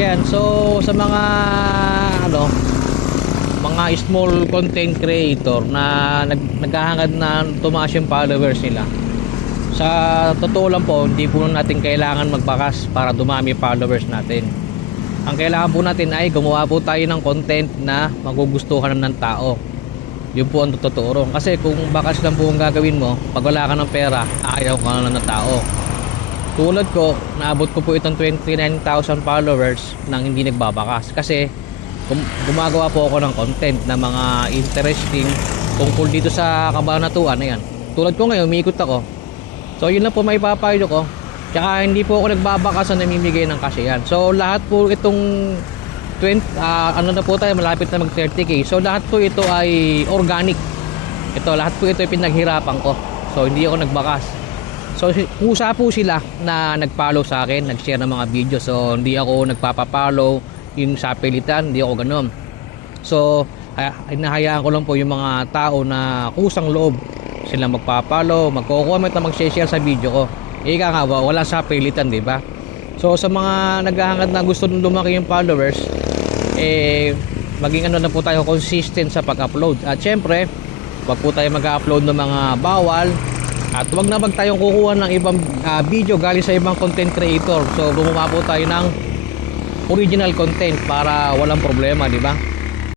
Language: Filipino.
Ayan, so sa mga ano, mga small content creator na naghahangad na tumaas yung followers nila. Sa totoo lang po, hindi po natin kailangan magbakas para dumami followers natin. Ang kailangan po natin ay gumawa po tayo ng content na magugustuhan ng tao. Yun po ang totoo. Kasi kung bakas lang po ang gagawin mo, pag wala ka ng pera, ayaw ka na ng tao. Tulad ko, naabot ko po itong 29,000 followers nang hindi nagbabakas. Kasi gumagawa po ako ng content na mga interesting tungkol dito sa Kabanatuan. Ayan. Tulad ko ngayon, umiikot ako. So yun lang po may papayo ko. Tsaka hindi po ako nagbabakas na namimigay ng cash yan. So lahat po itong 20, ano na po tayo, malapit na mag 30k. So lahat po ito ay organic. Ito, lahat po ito ay pinaghirapan ko. So hindi ako nagbakas. So kusa po sila na nag-follow sa akin, nag-share ng mga video. So hindi ako nagpapa-follow yung sa pilitan, hindi ako ganoon. So hinahayaan ko lang po yung mga tao na kusang loob sila magpa-follow, magko-comment na mag-share sa video ko. Ika nga ba, wala sa pilitan, di ba? So sa mga naghahangad na gusto nung lumaki yung followers, maging ano na po tayo, consistent sa pag-upload. At syempre, wag po tayo mag-upload ng mga bawal. At wag na wag tayong kukuha ng ibang video galing sa ibang content creator. So gumawa po tayo ng original content para walang problema, di ba?